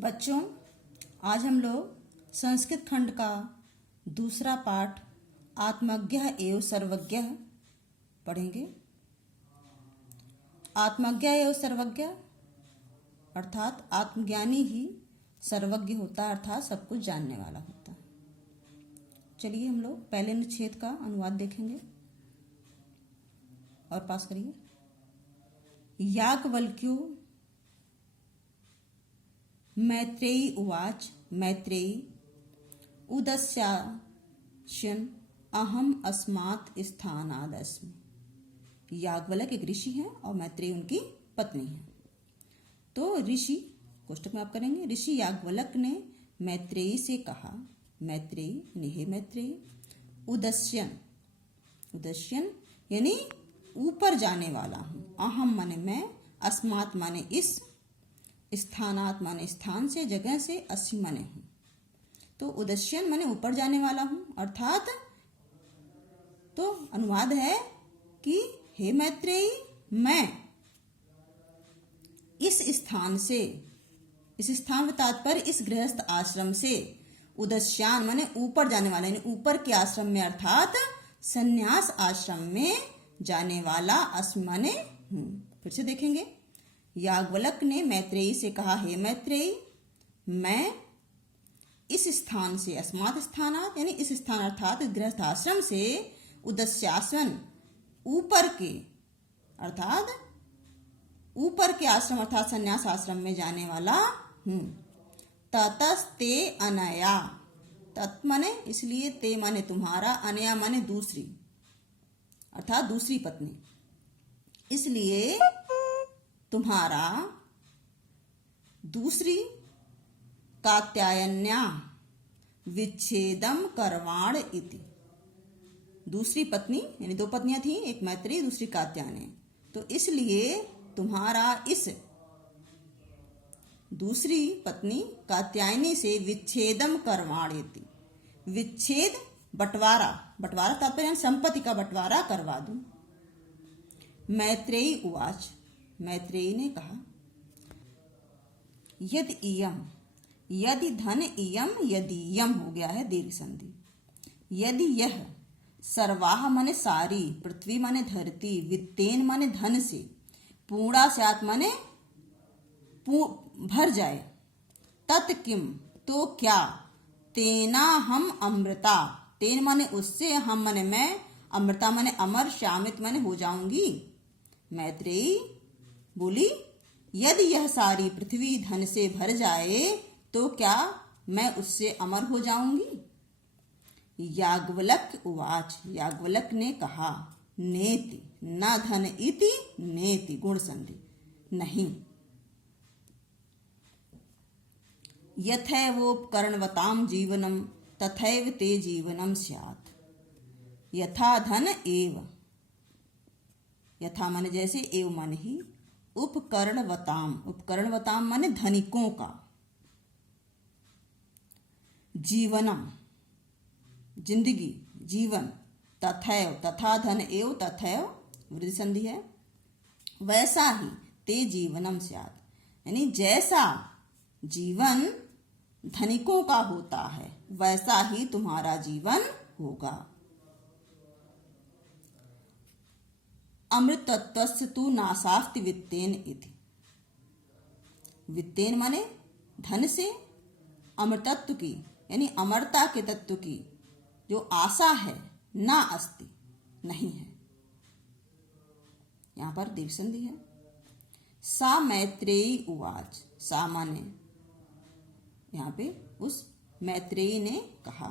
बच्चों, आज हम लोग संस्कृत खंड का दूसरा पाठ आत्मज्ञ एवं सर्वज्ञ पढ़ेंगे। आत्मज्ञ एवं सर्वज्ञ अर्थात आत्मज्ञानी ही सर्वज्ञ होता है, अर्थात सब कुछ जानने वाला होता है। चलिए हम लोग पहले अनुच्छेद का अनुवाद देखेंगे और पास करिए। याज्ञवल्क्यो मैत्रेयी उवाच मैत्रेयी उदस्याशन अहम अस्मात् स्थानादस्मि। याज्ञवल्क्य एक ऋषि हैं और मैत्रेयी उनकी पत्नी है। तो ऋषि कोष्टक में आप करेंगे, ऋषि याज्ञवल्क्य ने मैत्रेयी से कहा, मैत्रेयी हे मैत्रेयी, उदस्यन उदस्यन यानी ऊपर जाने वाला हूँ। अहम माने मैं, अस्मात् माने इस, स्थानात् माने स्थान से, जगह से, अस्मि माने हूँ। तो उदस्यन माने ऊपर जाने वाला हूँ, अर्थात तो अनुवाद है कि हे मैत्रेयी, मैं इस स्थान से, इस स्थान में तात्पर्य इस गृहस्थ आश्रम से, उदस्यान माने ऊपर जाने वाला, यानी ऊपर के आश्रम में अर्थात संन्यास आश्रम में जाने वाला अस्मि माने हूँ। फिर से देखेंगे, याज्ञवल्क्य ने मैत्रेयी से कहा, हे मैत्रेयी, मैं इस स्थान से, अस्मात् स्थानात् यानी इस स्थान अर्थात गृहस्थ आश्रम से, उदस्यासन ऊपर के अर्थात ऊपर के आश्रम अर्थात संन्यास आश्रम में जाने वाला हूँ। ततस्ते अनया, तत् माने इसलिए, ते माने तुम्हारा, अनया माने दूसरी अर्थात दूसरी पत्नी, इसलिए तुम्हारा दूसरी कात्यायन्या विच्छेदम करवाण इति। दूसरी पत्नी यानी दो पत्नियां थी, एक मैत्रेयी दूसरी कात्यायनी, तो इसलिए तुम्हारा इस दूसरी पत्नी कात्यायनी से विच्छेदम करवाण इति। विच्छेद बंटवारा, बंटवारा तात्पर्य संपत्ति का बंटवारा करवा दूं। मैत्रेयी उवाच, मैत्रेयी ने कहा, यदि इयम, यदि धन इयम, यदि यम हो गया है दीर्घ संधि, यदि यह सर्वाह माने सारी, पृथ्वी माने धरती, वित्तेन माने धन से, पूर्णा स्यात् माने भर जाए, तत् किम तो क्या, तेना हम अमृता, तेन माने उससे, हम माने मैं, अमृता माने अमर, श्यामित माने हो जाऊंगी। मैत्रेयी बोली, यदि यह सारी पृथ्वी धन से भर जाए तो क्या मैं उससे अमर हो जाऊंगी। याज्ञवल्क्य उवाच, याज्ञवल्क्य ने कहा, नेति न धन इति, नेति गुण संधि, नहीं। यथैवोपकरणवतां जीवनम तथैव ते जीवनम स्यात्। यथा धन एव, यथा माने जैसे, एव माने ही, उपकरणवताम, उपकरणवताम माने धनिकों का, जीवनम जिंदगी, जीवन, तथैव तथा धन एव, तथैव वृद्धि संधि है, वैसा ही, ते जीवनम स्यात् यानी जैसा जीवन धनिकों का होता है वैसा ही तुम्हारा जीवन होगा। अमृतत्वस्य तु नासास्ति वित्तेन इति। वित्तेन माने धन से, अमृतत्व की यानी अमरता के तत्व की जो आशा है, ना अस्ति नहीं है, यहां पर दीर्घ संधि है। सा मैत्रेयी उवाच, सा माने यहां पे उस मैत्रेयी ने कहा,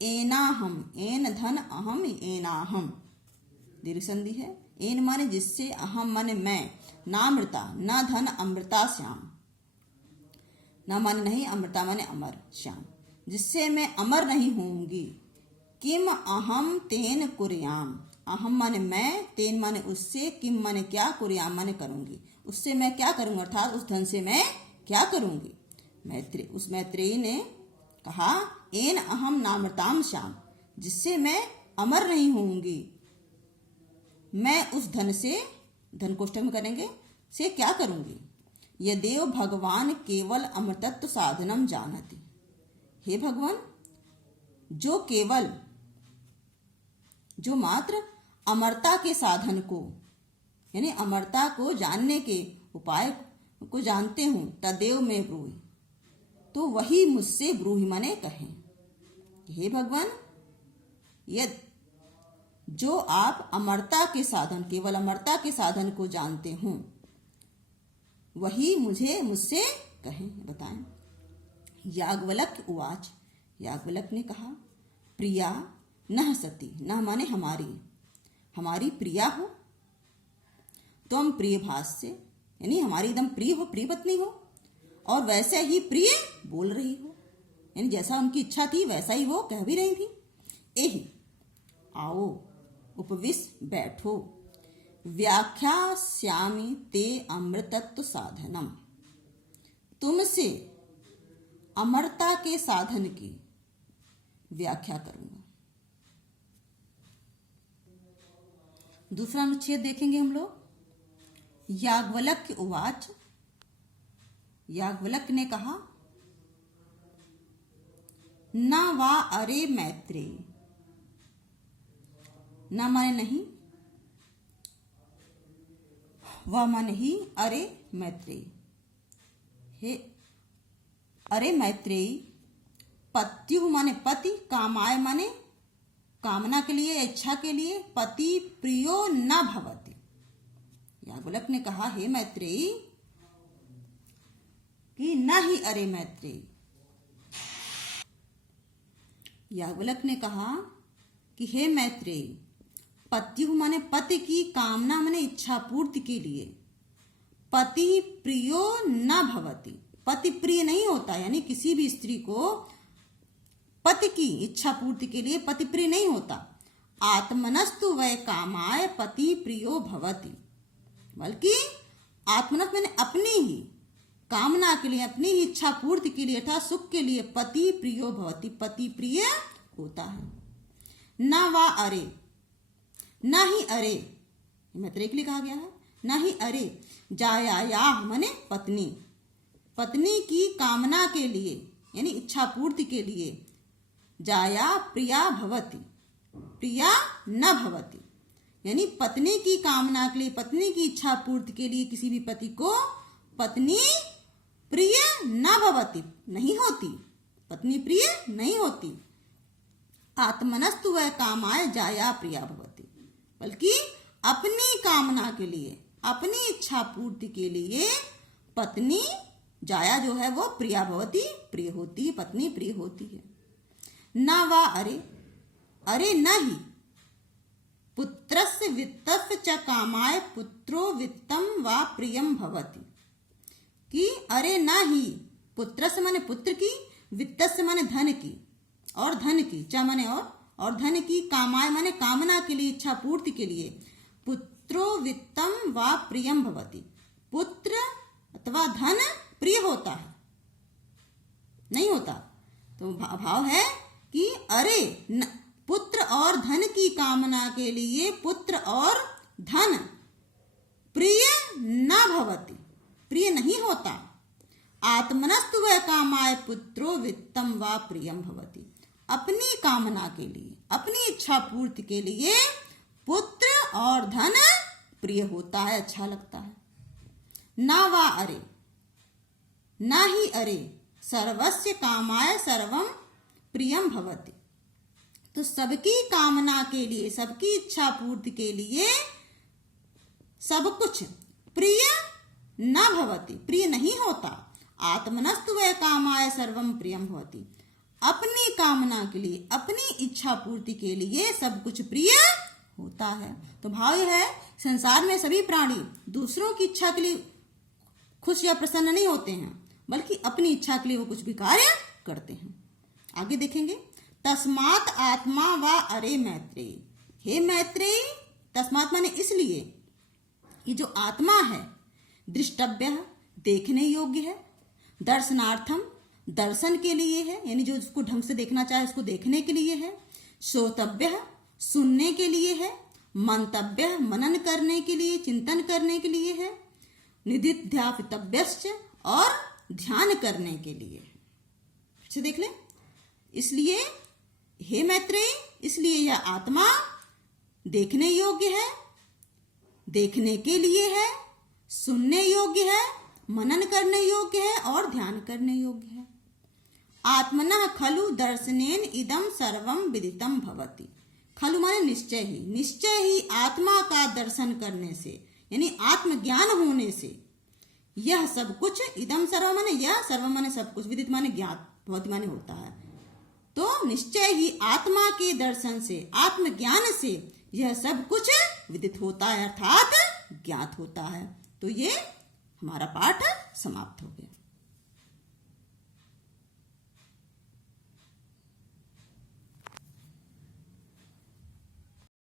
एनाहम, एन धन अहम, एनाहम दीर्घ संधि है। एन माने जिससे, अहम माने मैं, नामृता न धन अमृता श्याम, न माने नहीं, अमृता माने अमर, श्याम जिससे मैं अमर नहीं होंगी। किम अहम तेन कुर्याम, अहम माने मैं, तेन माने उससे, किम माने क्या, कुर्याम माने करूंगी, उससे मैं क्या करूंगा अर्थात उस धन से मैं क्या करूंगी। उस मैत्रेयी ने कहा, एन अहम नामृताम श्याम, जिससे मैं अमर नहीं होंगी, मैं उस धन से, धन कोष्टक में करेंगे, से क्या करूंगी। यदेव भगवान केवल अमृतत्व साधनम जानति। हे भगवान, जो मात्र अमरता के साधन को यानी अमरता को जानने के उपाय को जानते हूं, तदेव में ब्रूहि, तो वही मुझसे ब्रूहि माने कहें। हे भगवान, यद जो आप अमरता के साधन, केवल अमरता के साधन को जानते हो, वही मुझसे कहें, बताएं। याज्ञवल्क्य उवाच, याज्ञवल्क्य ने कहा, प्रिया नः सती, नः माने हमारी प्रिया हो, तुम प्रिय भाष्य यानी हमारी एकदम प्रिय हो, प्रिय पत्नी हो, और वैसे ही प्रिय बोल रही हो, यानी जैसा उनकी इच्छा थी वैसा ही वो कह भी रही थी। एहि आओ उपविश बैठो, व्याख्यास्यामि ते अमृतत्व साधनम, तुमसे अमरता के साधन की व्याख्या करूंगा। दूसरा अनुच्छेद देखेंगे हम लोग। याज्ञवल्क्य उवाच, याज्ञवल्क्य ने कहा, न वा अरे मैत्रेयी, न माने नहीं, वा माने ही, अरे मैत्रेयी, हे अरे मैत्रेयी, पत्यु माने पति, कामाय माने कामना के लिए, इच्छा के लिए, पति प्रियो न भवति। याज्ञवल्क्य ने कहा, हे मैत्रेयी, कि न ही अरे मैत्रेयी। याज्ञवल्क्य ने कहा कि हे मैत्रेयी, पत्यु माने पति की कामना माने इच्छा पूर्ति के लिए, पति प्रियो न भवति, पति प्रिय नहीं होता, यानी किसी भी स्त्री को पति की इच्छा पूर्ति के लिए पति प्रिय नहीं होता। आत्मनस्तु वै कामाय पति प्रियो भवति, बल्कि आत्मनस्त मैंने अपनी ही कामना के लिए, अपनी ही इच्छा पूर्ति के लिए अर्थात सुख के लिए पति प्रियो भवति, पति प्रिय होता है। न वा अरे, न ही अरे, मैत्रेय के लिए कहा गया है, न ही अरे जायायाह माने पत्नी, पत्नी की कामना के लिए यानी इच्छा पूर्ति के लिए, जाया प्रिया भवति, प्रिया न भवति, यानी पत्नी की कामना के लिए, पत्नी की इच्छा पूर्ति के लिए किसी भी पति को पत्नी प्रिय न भवति, नहीं होती, पत्नी प्रिय नहीं होती। आत्मनस्तु वै कामाय जाया प्रिया भवति, बल्कि अपनी कामना के लिए, अपनी इच्छा पूर्ति के लिए पत्नी जाया जो है वो प्रिया भवति, प्रिय होती है, पत्नी प्रिय होती है। न वा अरे, अरे न ही पुत्रस्य वित्तस्य च कामाय पुत्रो वित्तम वा प्रियम भवति, कि अरे न ही पुत्रस्य माने पुत्र की, वित्तस्य माने धन की, और धन की, च माने और धन की, कामाय माने कामना के लिए, इच्छा पूर्ति के लिए, पुत्रो वित्तम वा प्रियम भवति, पुत्र अथवा धन प्रिय होता है, नहीं होता। तो भाव है कि अरे पुत्र और धन की कामना के लिए पुत्र और धन प्रिय न भवति, प्रिय नहीं होता। आत्मनस्तु वै कामाय पुत्रो वित्तम वा प्रियम भवति, अपनी कामना के लिए, अपनी इच्छा पूर्ति के लिए पुत्र और धन प्रिय होता है, अच्छा लगता है। ना वा अरे, ना ही अरे सर्वस्य कामाय सर्वम प्रियम भवति, तो सबकी कामना के लिए, सबकी इच्छा पूर्ति के लिए सब कुछ प्रिय न भवति, प्रिय नहीं होता। आत्मनस्तु वै कामाय सर्वम प्रियम भवति, अपनी कामना के लिए, अपनी इच्छा पूर्ति के लिए सब कुछ प्रिय होता है। तो भाव यह है, संसार में सभी प्राणी दूसरों की इच्छा के लिए खुश या प्रसन्न नहीं होते हैं, बल्कि अपनी इच्छा के लिए वो कुछ भी कार्य करते हैं। आगे देखेंगे, तस्मात् आत्मा वा अरे मैत्रेयी, हे मैत्रेयी, तस्मात् माने इसलिए, ये जो आत्मा है दृष्टव्य, देखने योग्य है, दर्शनार्थम, दर्शन के लिए है, यानी जो उसको ढंग से देखना चाहे उसको देखने के लिए है, श्रोतव्य, सुनने के लिए है, मंतव्य, मनन करने के लिए, चिंतन करने के लिए है, निधिध्यापितव्यश्च, और ध्यान करने के लिए। फिर से देख ले। इसलिए हे मैत्रेयी, इसलिए यह आत्मा देखने योग्य है, देखने के लिए है, सुनने योग्य है, मनन करने योग्य है और ध्यान करने योग्य है। आत्मनः खलु दर्शनेन इदम सर्वम विदितम भवति। खलु माने निश्चय ही, निश्चय ही आत्मा का दर्शन करने से, यानी आत्मज्ञान होने से यह सब कुछ, इदम सर्व माने यह, सर्व माने सब कुछ, विदित माने ज्ञात, भवति माने होता है। तो निश्चय ही आत्मा के दर्शन से, आत्मज्ञान से यह सब कुछ विदित होता है, अर्थात ज्ञात होता है। तो ये हमारा पाठ समाप्त हो गया।